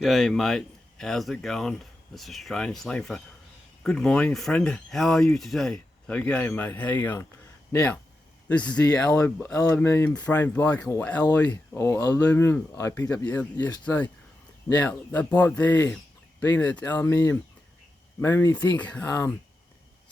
G'day mate, how's it going? This is Strange slang for good morning friend, how are you today? So g'day mate, how you going? Now, this is the aluminium frame bike or alloy or aluminum I picked up yesterday. Now, that pipe there, being that it's aluminium, made me think, so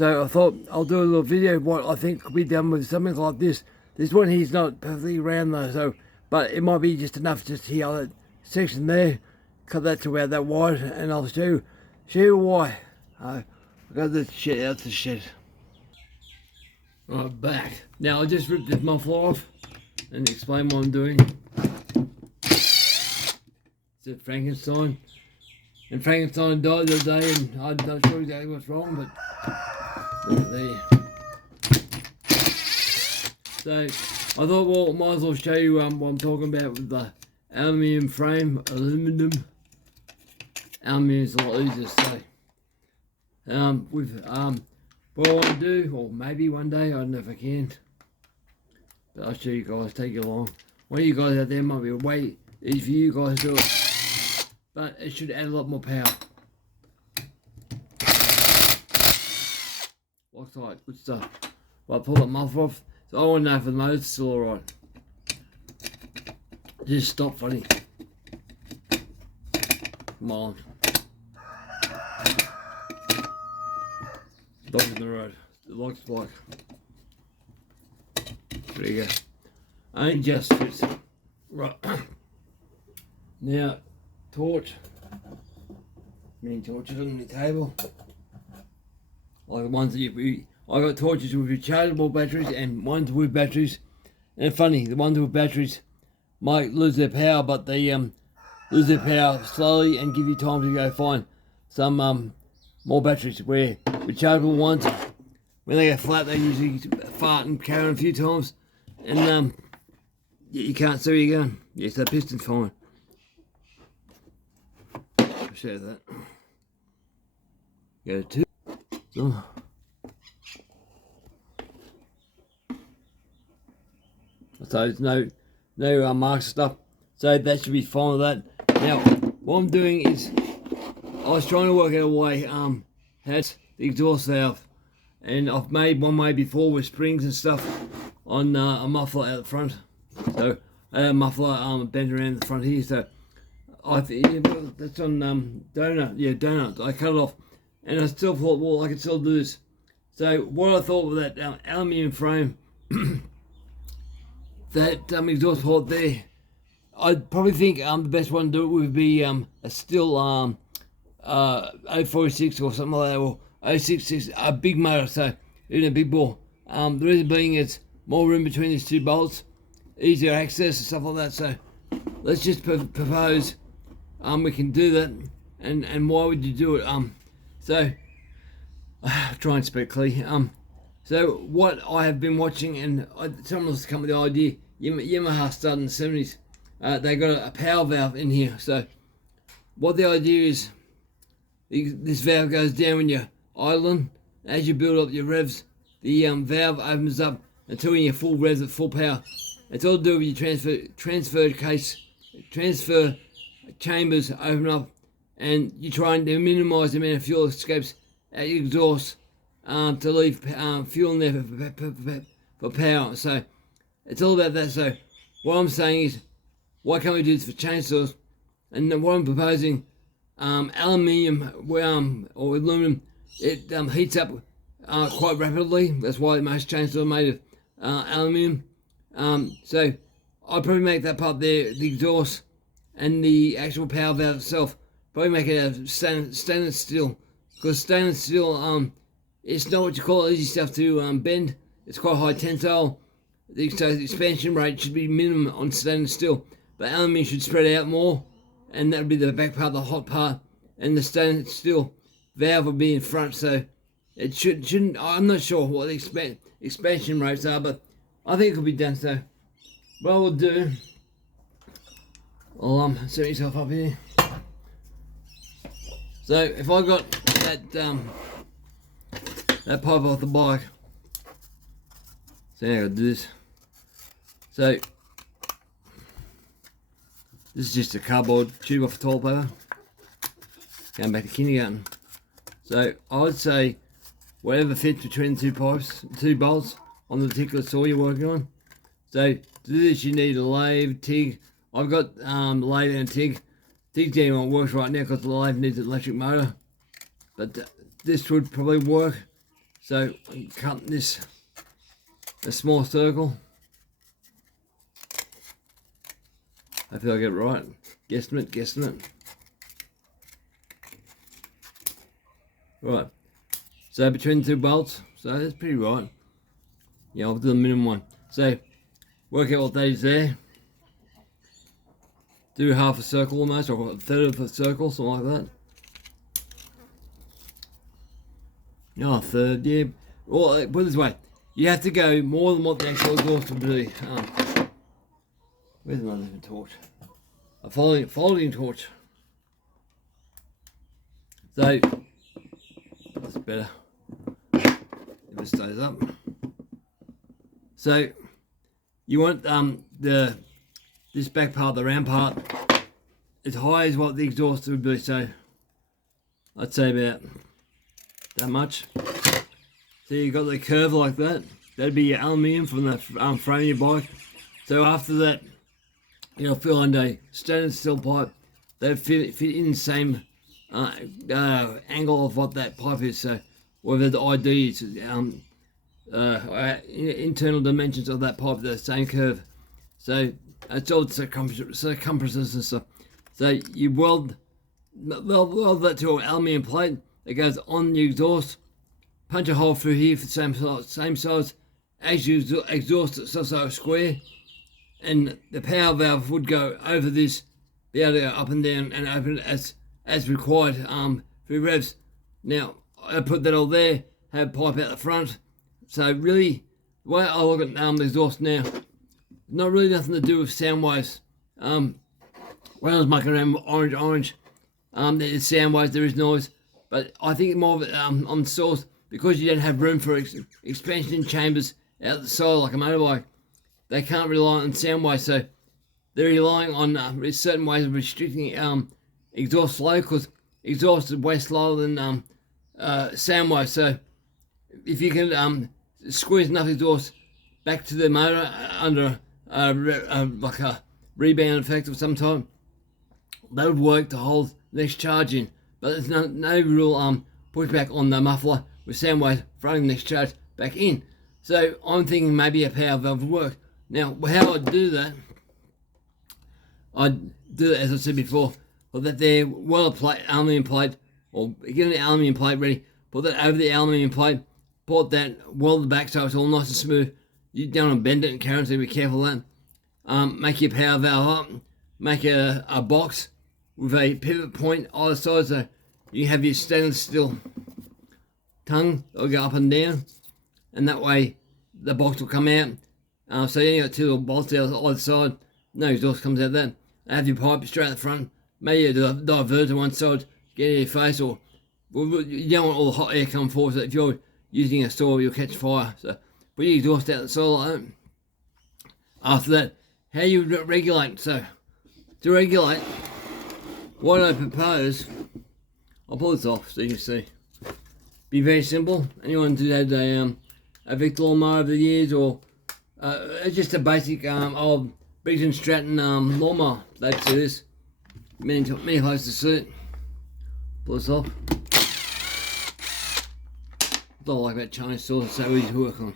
I thought I'll do a little video of what I think could be done with something like this. This one here's not perfectly round though, so, but it might be just enough just to hear that section there. Cut that to about that wide, and I'll show you why. I got this shit out the shed. Right, back. Now I just ripped this muffler off and explain what I'm doing. It's a Frankenstein. And Frankenstein died the other day, and I'm not sure exactly what's wrong, but look at there. So I thought, well, might as well show you what I'm talking about with the aluminium frame, aluminum. Aluminium is a lot easier to say. What I want to do, or maybe one day, I don't know if I can, but I'll show you guys, take you along. One of you guys out there might be way easy for you guys to do it, but it should add a lot more power. Looks like good stuff. Right, pull that muffler off. So I want to know if the motor's still alright. Just stop funny. Come on. Dog in the road. It looks like. There you go. Ain't just fits. Right. Now, torch. Many torches on the table. Like the ones that I got torches with rechargeable batteries and ones with batteries. And funny, the ones with batteries might lose their power, but they lose their power slowly and give you time to go find some more batteries. Where rechargeable ones, when they go flat, they usually fart and carry on a few times, and you can't see where you're going. Yes, that piston's fine. I'll show you that. Go to oh. So there's no marks stuff, so that should be fine with that. Now, what I'm doing is, I was trying to work out a way, how the exhaust valve, and I've made one way before with springs and stuff on a muffler out the front. So I had a muffler bent around the front here, so I think that's on donut. I cut it off, and I still thought, well, I could still do this. So what I thought with that aluminium frame, that exhaust port there, I'd probably think the best one to do it would be a steel 046 or something like that, or 066, a big motor, so even a big bore. The reason being it's more room between these two bolts, easier access and stuff like that. So let's just propose we can do that, and why would you do it? So try and speak clearly. So what I have been watching, and someone else has come with the idea. Yamaha started in the 70s. They got a power valve in here. So what the idea is, this valve goes down when you're idling. As you build up your revs, the valve opens up until when you're full revs at full power. It's all to do with your transfer chambers open up, and you try and minimise the amount of fuel escapes at your exhaust to leave fuel in there for power. So it's all about that. So what I'm saying is, why can't we do this for chainsaws? And then what I'm proposing, aluminium or aluminum, it heats up quite rapidly. That's why most chainsaws are made of aluminium. So I'd probably make that part there, the exhaust and the actual power valve itself, probably make it a stainless steel, because stainless steel, it's not what you call easy stuff to bend. It's quite high tensile, so the expansion rate should be minimum on stainless steel, but aluminium should spread out more, and that would be the back part, the hot part, and the stainless steel valve would be in front. So it shouldn't. I'm not sure what the expansion rates are, but I think it could be done. So what I will do, I'll set yourself up here. So if I got that pipe off the bike, so now I gotta do this. So this is just a cardboard tube off the toilet paper. going back to kindergarten. So I would say whatever fits between the two pipes, two bolts on the particular saw you're working on. So to do this, you need a lathe, TIG. I've got lathe and TIG. TIG's the only one that works right now because the lathe needs an electric motor. But this would probably work. So I'm cutting this a small circle. I feel I get it right. Guesstimate. Right. So between the two bolts, so that's pretty right. Yeah, I'll do the minimum one. So work out what that is there. Do half a circle almost, or a third of a circle, something like that. No, a third, yeah. Well, put it this way, you have to go more than what the actual exhaust would be. Where's another torch? A folding torch. So that's better if it stays up. So you want this back part, the round part, as high as what the exhaust would be. So I'd say about that much. So you got the curve like that. That'd be your aluminium from the frame of your bike. So after that, you'll fill under a stainless steel pipe. They fit in the same angle of what that pipe is. So whether the ID is internal dimensions of that pipe, the same curve. So it's all circumferences and stuff. So you weld that to an aluminium plate that goes on the exhaust. Punch a hole through here for the same size as your exhaust, so square. And the power valve would go over this, be able to go up and down and open it as required through revs. Now I put that all there, have pipe out the front. So really, the way I look at the exhaust now, not really nothing to do with sound waves. When I was mucking around with orange, there's sound waves, there is noise, but I think more of it on the source, because you don't have room for expansion chambers out the side like a motorbike. They can't rely on sound waves, so they're relying on certain ways of restricting exhaust flow, because exhaust is way slower than sound waves. So if you can squeeze enough exhaust back to the motor under like a rebound effect of some type, that would work to hold the next charge in. But there's no real pushback on the muffler with sound waves throwing the next charge back in. So I'm thinking maybe a power valve would work. Now, how I'd do that, as I said before, put that there, aluminium plate, or get an aluminium plate ready, put that over the aluminium plate, put that, weld the back so it's all nice and smooth. You don't want to bend it and carry it, so be careful of that. Make your power valve up, make a box with a pivot point either side, so you have your stainless steel tongue that'll go up and down, and that way the box will come out. So you only got two little bolts out either side, no exhaust comes out that. Have your pipe straight at the front, maybe divert to one side, get in your face, or you don't want all the hot air coming forward, so if you're using a saw you'll catch fire. So put your exhaust out the side like that. After that, how you regulate. So to regulate, what I propose, I'll pull this off so you can see. Be very simple. Anyone who's had a Victor lawnmower over the years, or just a basic old Briggs & Stratton lawnmower, they'd see this. Many places to see it. Pull this off. I don't like that Chinese saws, it's so easy to work on.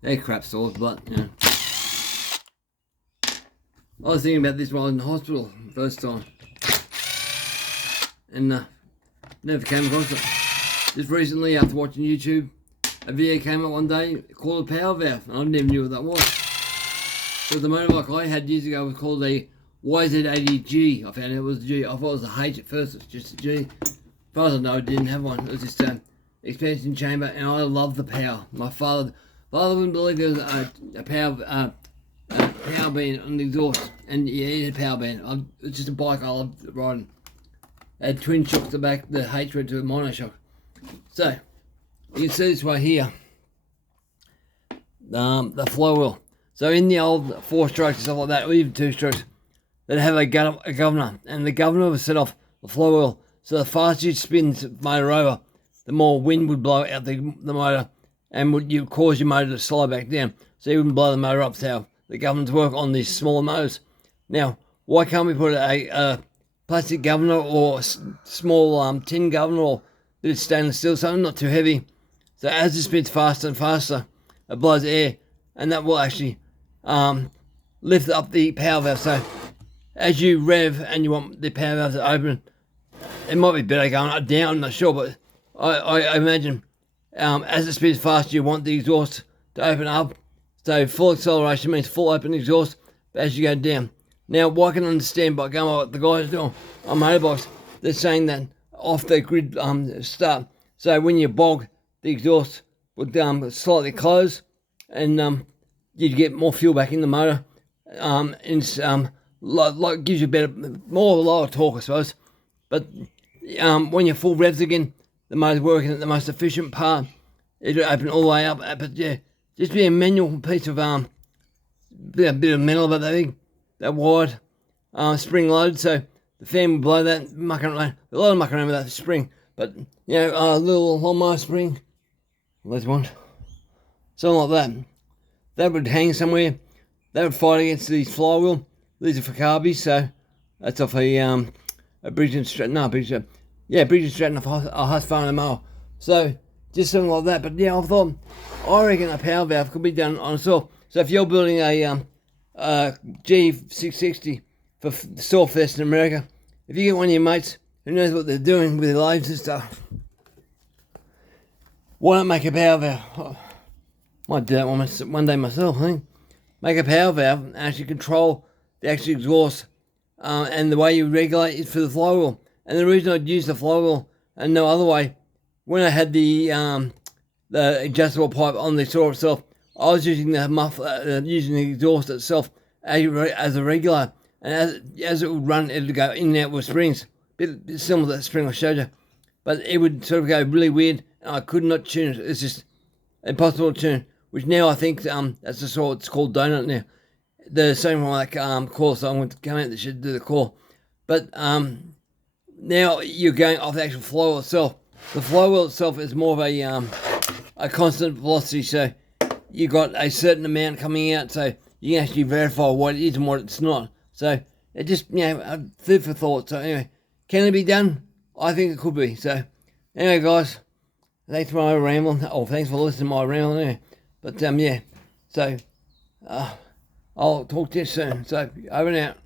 They're crap saws, but you know. I was thinking about this while in the hospital first time, and never came across it. Just recently, after watching YouTube, a video came up one day called a power valve, and I never knew what that was. Because the motorbike I had years ago was called a YZ80G. I found it was a G. I thought it was a H at first, it's just a G. As far as I know, it didn't have one. It was just an expansion chamber, and I love the power. My father wouldn't believe there was a power band on the exhaust, and yeah, it had a power band. It's just a bike I love riding. It had twin shocks at the back, the H went to a mono shock. So you can see this right here, the flywheel. So in the old 4 strokes and stuff like that, or even 2 strokes, they'd have a governor, and the governor would set off the flywheel. So the faster you spin the motor over, the more wind would blow out the motor and would cause your motor to slow back down. So you wouldn't blow the motor up. So the governors work on these smaller motors. Now, why can't we put a plastic governor or small tin governor or bit of stainless steel, something not too heavy? So as it spins faster and faster, it blows air, and that will actually lift up the power valve. So as you rev and you want the power valve to open, it might be better going up down, I'm not sure, but I imagine as it spins faster, you want the exhaust to open up. So full acceleration means full open exhaust as you go down. Now, what I can understand by going what the guys do on motorbikes, they're saying that off the grid start. So when you bog, the exhaust would slightly close, and you'd get more fuel back in the motor. And it's gives you lower torque, I suppose. But when you're full revs again, the motor's working at the most efficient part. It'll open all the way up. But yeah, just be a manual piece of a bit of metal about that big, that wide, spring loaded. So the fan will blow that, mucking around. A lot of mucking around with that spring. But a little lawnmower spring, there's one, something like that. That would hang somewhere. That would fight against these flywheel. These are for carbies, so that's off a Briggs & Stratton. No, Briggs & Stratton off a Husqvarna mower. So just something like that. But yeah, I reckon a power valve could be done on a saw. So if you're building a G660 for Sawfest in America, if you get one of your mates who knows what they're doing with their lathes and stuff, why not make a power valve? Oh, might do that one day myself, I think. Make a power valve and actually control the actual exhaust, and the way you regulate it for the flywheel. And the reason I'd use the flywheel and no other way, when I had the adjustable pipe on the saw itself, I was using the muffler, using the exhaust itself as a regulator, and as it would run, it would go in and out with springs, bit similar to that spring I showed you, but it would sort of go really weird, and I could not tune it. It's just impossible to tune. Which now I think that's the saw. It's called Donut now. The same one like call, so I'm going to come out that should do the call. But now you're going off the actual flywheel itself. The flywheel itself is more of a constant velocity, so you got a certain amount coming out, so you can actually verify what it is and what it's not. So it just food for thought. So anyway, can it be done? I think it could be. So anyway, guys, thanks for my rambling. Oh, thanks for listening to my rambling. Anyway. But so I'll talk to you soon. So over and out.